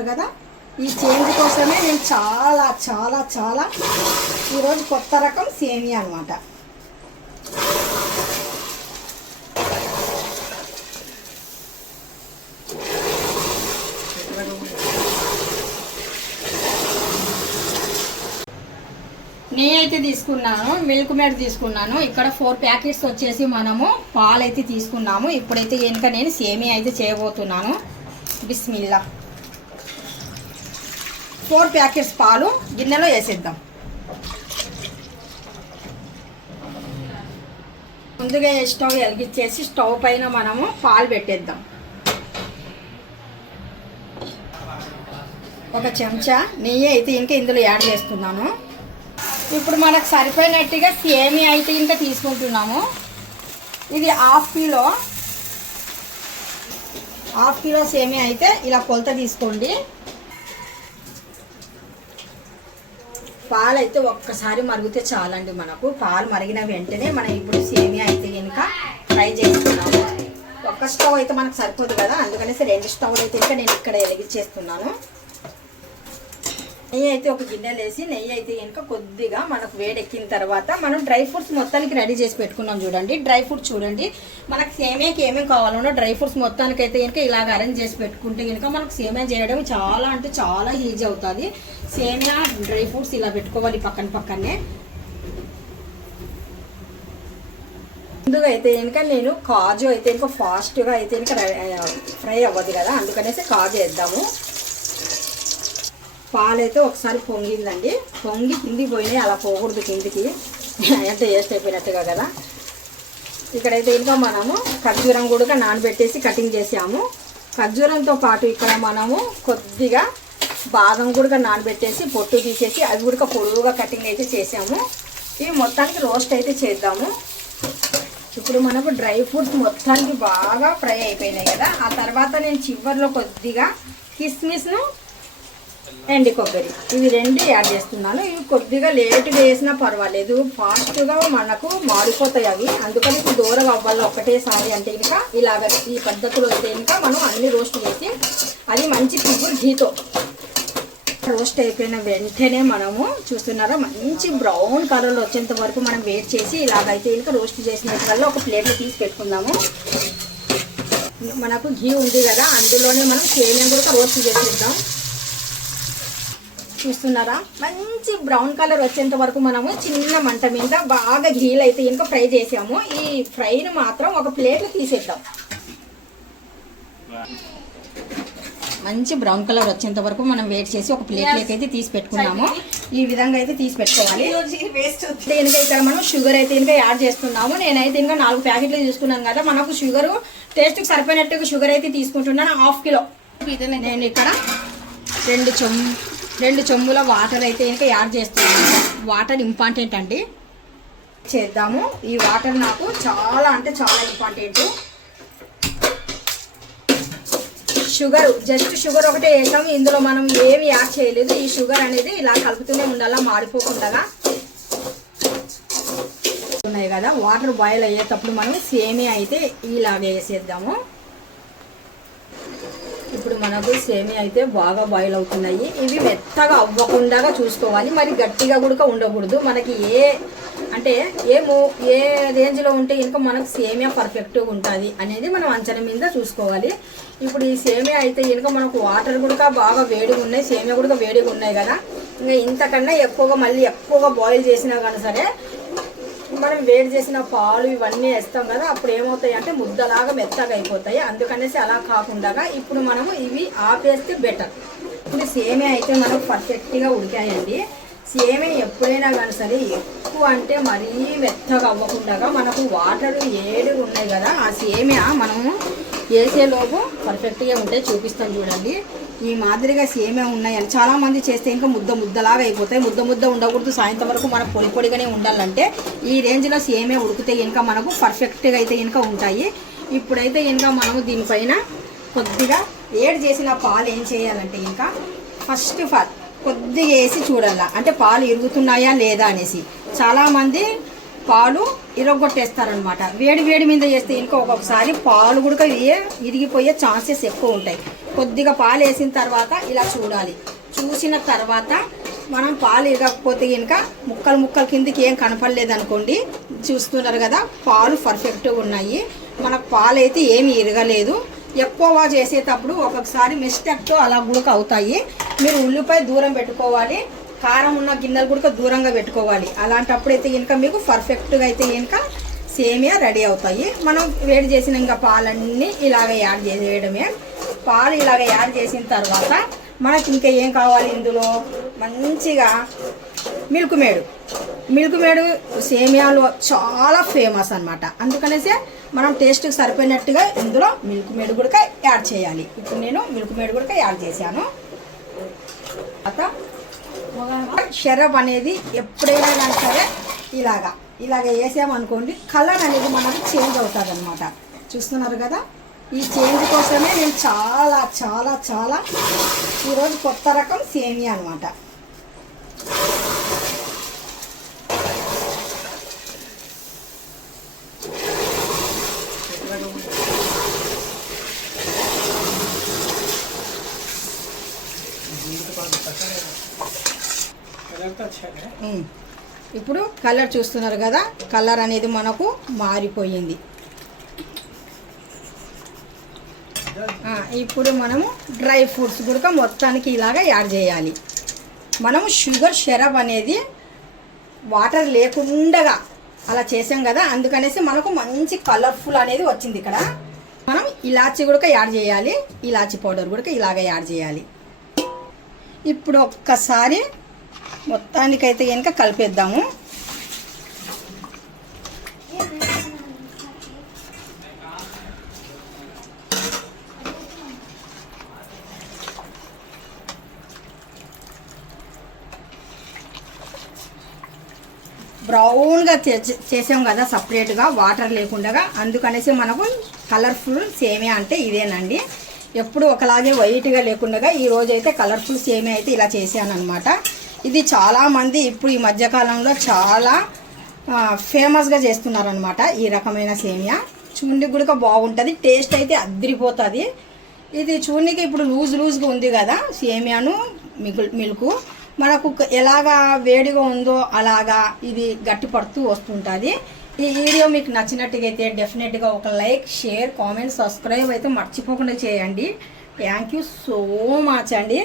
చూస్తున్నారు కదా, ఈ చేంజ్ కోసమే నేను చాలా చాలా చాలా ఈరోజు కొత్త రకం సేమియా అనమాట. నేనైతే తీసుకున్నాను, మిల్క్ మేడ్ తీసుకున్నాను. ఇక్కడ 4 ప్యాకెట్స్ వచ్చేసి మనము పాలు అయితే తీసుకున్నాము. ఇప్పుడైతే కనుక నేను సేమియా అయితే చేయబోతున్నాను. బిస్మిల్లా. 4 ప్యాకెట్స్ పాలు గిన్నెలో వేసేద్దాం. ముందుగా స్టవ్ వెలిగించేసి స్టవ్ పైన మనము పాలు పెట్టేద్దాం. ఒక చెంచా నెయ్యి అయితే ఇంకా ఇందులో యాడ్ చేస్తున్నాను. ఇప్పుడు మనకు సరిపోయినట్టుగా సేమియా అయితే ఇంకా తీసుకుంటున్నాము. ఇది హాఫ్ కిలో సేమియా అయితే ఇలా కొలత తీసుకోండి. పాలు అయితే ఒక్కసారి మరిగితే చాలండి. మనకు పాలు మరిగిన వెంటనే మనం ఇప్పుడు సేమియా అయితే ఇంకా ఫ్రై చేసుకున్నాము. ఒక్క స్టవ్ అయితే మనకు సరిపోదు కదా, అందుకనేసి 2 స్టవ్లు అయితే ఇంకా నేను ఇక్కడ వెలిగించేస్తున్నాను. నెయ్యి అయితే ఒక గిన్నెలు వేసి నెయ్యి అయితే కనుక కొద్దిగా మనకు వేడెక్కిన తర్వాత మనం డ్రై ఫ్రూట్స్ మొత్తానికి రెడీ చేసి పెట్టుకున్నాం. చూడండి డ్రై ఫ్రూట్స్ చూడండి, మనకు సేమియాకి ఏమేమి కావాలన్నా డ్రై ఫ్రూట్స్ మొత్తానికి అయితే కనుక ఇలాగ అరేంజ్ చేసి పెట్టుకుంటే కనుక మనకు సేమియా చేయడం చాలా అంటే చాలా ఈజీ అవుతుంది. సేమియా డ్రై ఫ్రూట్స్ ఇలా పెట్టుకోవాలి పక్కనే. ముందుగా అయితే కనుక నేను కాజు అయితే కనుక ఫాస్ట్గా అయితే కనుక ఫ్రై అవ్వదు కదా, అందుకనేసి కాజు వేద్దాము. పాలు అయితే ఒకసారి పొంగిందండి, పొంగి కిందికి పోయినాయి. అలా పోకూడదు కిందికి, అంటే వేస్ట్ అయిపోయినట్టుగా కదా. ఇక్కడైతే ఇంకా మనము ఖర్జూరం కూడా నానబెట్టేసి కటింగ్ చేసాము. ఖర్జూరంతో పాటు ఇక్కడ మనము కొద్దిగా బాదం కూడా నానబెట్టేసి పొట్టు తీసేసి అవి కూడా పొడుగుగా కటింగ్ అయితే చేసాము. ఇవి మొత్తానికి రోస్ట్ అయితే చేద్దాము. ఇప్పుడు మనకు డ్రై ఫ్రూట్స్ మొత్తానికి బాగా ఫ్రై అయిపోయినాయి కదా. ఆ తర్వాత నేను చివర్లో కొద్దిగా కిస్మిస్ను ఎండి కొబ్బరి ఇవి 2 యాడ్ చేస్తున్నాను. ఇవి కొద్దిగా లేటుగా వేసినా పర్వాలేదు, ఫాస్ట్గా మనకు మాడిపోతాయి అవి. అందుకని ఇప్పుడు దూరంగా అవ్వాలి ఒకటేసారి అంటే ఇంకా ఇలాగ ఈ పద్ధతిలో అయితే ఇంకా మనం అన్ని రోస్ట్ చేసి అది మంచి ప్యూర్ ఘీతో రోస్ట్ అయిపోయిన వెంటనే మనము చూస్తున్నారా మంచి బ్రౌన్ కలర్లో వచ్చేంత వరకు మనం వెయిట్ చేసి ఇలాగైతే ఇంకా రోస్ట్ చేసిన వల్ల ఒక ప్లేట్లో తీసి పెట్టుకుందాము. మనకు ఘీ ఉంది కదా, అందులోనే మనం సేమియా కూడా రోస్ట్ చేసేద్దాం. చూస్తున్నారా మంచి బ్రౌన్ కలర్ వచ్చేంత వరకు మనము చిన్న మంట మీద బాగా ఘీలు అయితే ఇంకా ఫ్రై చేసాము. ఈ ఫ్రైని మాత్రం ఒక ప్లేట్లో తీసేద్దాం. మంచి బ్రౌన్ కలర్ వచ్చేంత వరకు మనం వెయిట్ చేసి ఒక ప్లేట్లోకి అయితే తీసి పెట్టుకున్నాము. ఈ విధంగా అయితే తీసి పెట్టుకోవాలి. ఇంకా ఇక్కడ మనం షుగర్ అయితే ఇంకా యాడ్ చేస్తున్నాము. నేనైతే ఇంకా 4 ప్యాకెట్లు తీసుకున్నాను కదా, మనకు షుగర్ టేస్ట్కి సరిపోయినట్టుగా షుగర్ అయితే తీసుకుంటున్నాను. 1/2 కిలో. నేను ఇక్కడ 2 చెంబుల వాటర్ అయితే ఇంకా యాడ్ చేస్తున్నాను. వాటర్ ఇంపార్టెంట్ అండి, చేద్దాము. ఈ వాటర్ నాకు చాలా అంటే చాలా ఇంపార్టెంట్. జస్ట్ షుగర్ ఒకటే వేసాము, ఇందులో మనం ఏమి యాడ్ చేయలేదు. ఈ షుగర్ అనేది ఇలా కలుపుతూనే ఉండాలా, మాడిపోకుండా ఉన్నాయి కదా. వాటర్ బాయిల్ అయ్యేటప్పుడు మనం సేమియా అయితే ఇలాగే వేసేద్దాము. ఇప్పుడు మనకు సేమియా అయితే బాగా బాయిల్ అవుతున్నాయి. ఇవి మెత్తగా అవ్వకుండా చూసుకోవాలి, మరి గట్టిగా కూడా ఉండకూడదు. మనకి ఏ రేంజ్లో ఉంటే ఇంకా మనకు సేమియా పర్ఫెక్ట్గా ఉంటుంది అనేది మనం అంచనా మీద చూసుకోవాలి. ఇప్పుడు ఈ సేమియా అయితే ఇంకా మనకు వాటర్ కూడా బాగా వేడిగా ఉన్నాయి, సేమియా కూడా వేడిగా ఉన్నాయి కదా. ఇంకా ఇంతకన్నా మళ్ళీ ఎక్కువగా బాయిల్ చేసినా కానీ సరే మనం వేడి చేసిన పాలు ఇవన్నీ వేస్తాం కదా, అప్పుడు ఏమవుతాయి అంటే ముద్దలాగా మెత్తగా అయిపోతాయి. అందుకనేసి అలా కాకుండా ఇప్పుడు మనము ఇవి ఆపేస్తే బెటర్. ఇప్పుడు సేమియా అయితే మనకు పర్ఫెక్ట్గా ఉడికాయండి. సేమియా ఎప్పుడైనా కానీ సరే ఎక్కువ అంటే మరీ మెత్తగా అవ్వకుండా మనకు వాటర్ ఏడుగా ఉన్నాయి కదా, ఆ సేమియా మనము వేసేలోపు పర్ఫెక్ట్గా ఉంటే చూపిస్తాను చూడండి. ఈ మాదిరిగా సేమియా ఉన్నాయని చాలామంది చేస్తే ఇంకా ముద్దలాగా అయిపోతాయి. ముద్ద ఉండకూడదు, సాయంత్రం వరకు మనకు పొడిగానే ఉండాలంటే ఈ రేంజ్లో సేమియా ఉడికితే ఇంకా మనకు పర్ఫెక్ట్గా అయితే ఇంకా ఉంటాయి. ఇప్పుడైతే ఇంకా మనము దీనిపైన కొద్దిగా వేడి చేసిన పాలు ఏం చేయాలంటే ఇంకా ఫస్ట్ ఆఫ్ ఆల్ కొద్దిగా వేసి చూడాలా, అంటే పాలు ఇరుగుతున్నాయా లేదా అనేసి. చాలామంది పాలు ఇరగొట్టేస్తారనమాట. వేడి వేడి మీద చేస్తే ఇంకా ఒక్కొక్కసారి పాలు కూడా ఇరిగిపోయే ఛాన్సెస్ ఎక్కువ ఉంటాయి. కొద్దిగా పాలు వేసిన తర్వాత ఇలా చూడాలి. చూసిన తర్వాత మనం పాలు ఇరగకపోతే కనుక ముక్కలు కిందకి ఏం కనపడలేదు అనుకోండి. చూస్తున్నారు కదా, పాలు పర్ఫెక్ట్గా ఉన్నాయి. మనకు పాలు అయితే ఏమి ఇరగలేదు. ఎక్కువ చేసేటప్పుడు ఒక్కొక్కసారి మిస్టేక్తో అలా గుడక అవుతాయి. మీరు ఉల్లిపాయ దూరం పెట్టుకోవాలి, కారం ఉన్న గిన్నెలు కూడా దూరంగా పెట్టుకోవాలి. అలాంటప్పుడు అయితే కనుక మీకు పర్ఫెక్ట్గా అయితే కనుక సేమియా రెడీ అవుతాయి. మనం వేడి చేసిన ఇంకా పాలన్నీ ఇలాగ యాడ్ చేయడమే. పాలు ఇలాగ యాడ్ చేసిన తర్వాత మనకి ఇంకా ఏం కావాలి, ఇందులో మంచిగా మిల్క్ మేడు సేమియాలో చాలా ఫేమస్ అనమాట. అందుకనేసే మనం టేస్ట్కి సరిపోయినట్టుగా ఇందులో మిల్క్ మేడ్ కూడా యాడ్ చేయాలి. ఇప్పుడు నేను మిల్క్ మేడ్ కూడా యాడ్ చేశాను. షరబ్ అనేది ఎప్పుడైనా కానీ సరే ఇలాగ వేసామనుకోండి, కలర్ అనేది మనకి చేంజ్ అవుతుంది అనమాట. చూస్తున్నారు కదా, ఈ చేంజ్ కోసమే నేను చాలా చాలా చాలా ఈరోజు కొత్త రకం సేమియా అనమాట. ఇప్పుడు కలర్ చూస్తున్నారు కదా, కలర్ అనేది మనకు మారిపోయింది. ఇప్పుడు మనము డ్రై ఫ్రూట్స్ కూడా మొత్తానికి ఇలాగ యాడ్ చేయాలి. మనము షుగర్ షరబ్ అనేది వాటర్ లేకుండా అలా చేసాం కదా, అందుకనేసి మనకు మంచి కలర్ఫుల్ అనేది వచ్చింది. ఇక్కడ మనం ఇలాచీ కూడా యాడ్ చేయాలి. ఇలాచీ పౌడర్ కూడా ఇలాగ యాడ్ చేయాలి. ఇప్పుడు ఒక్కసారి మొత్తానికైతే కనుక కలిపేద్దాము. బ్రౌన్గా చేసాం కదా సపరేట్గా, వాటర్ లేకుండా. అందుకనేసి మనకు కలర్ఫుల్ సేమియా అంటే ఇదేనండి. ఎప్పుడు ఒకలాగే వైట్గా లేకుండా ఈరోజు అయితే కలర్ఫుల్ సేమియా అయితే ఇలా చేశాను అనమాట. ఇది చాలామంది ఇప్పుడు ఈ మధ్యకాలంలో చాలా ఫేమస్గా చేస్తున్నారనమాట ఈ రకమైన సేమియా. చూడడానికి కూడా బాగుంటుంది, టేస్ట్ అయితే అదిరిపోతుంది. ఇది చూడడానికి ఇప్పుడు లూజ్గా ఉంది కదా సేమియాను మిల్క్, మనకు ఎలాగా వేడిగా ఉందో అలాగా ఇది గట్టి పడుతూ వస్తుంటుంది. ఈ వీడియో మీకు నచ్చినట్టుగా అయితే డెఫినెట్గా ఒక లైక్, షేర్, కామెంట్, సబ్స్క్రైబ్ అయితే మర్చిపోకుండా చేయండి. థ్యాంక్ యూ సో మచ్ అండి.